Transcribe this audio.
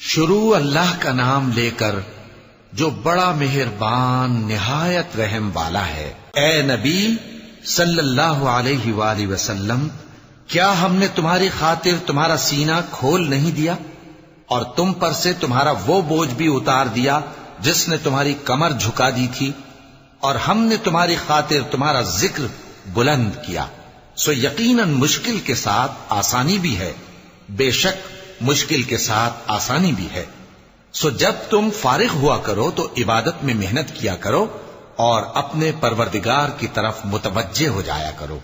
شروع اللہ کا نام لے کر جو بڑا مہربان نہایت رحم والا ہے۔ اے نبی صلی اللہ علیہ وآلہ وسلم، کیا ہم نے تمہاری خاطر تمہارا سینہ کھول نہیں دیا اور تم پر سے تمہارا وہ بوجھ بھی اتار دیا جس نے تمہاری کمر جھکا دی تھی، اور ہم نے تمہاری خاطر تمہارا ذکر بلند کیا۔ سو یقیناً مشکل کے ساتھ آسانی بھی ہے، بے شک مشکل کے ساتھ آسانی بھی ہے۔ سو جب تم فارغ ہوا کرو تو عبادت میں محنت کیا کرو اور اپنے پروردگار کی طرف متوجہ ہو جایا کرو۔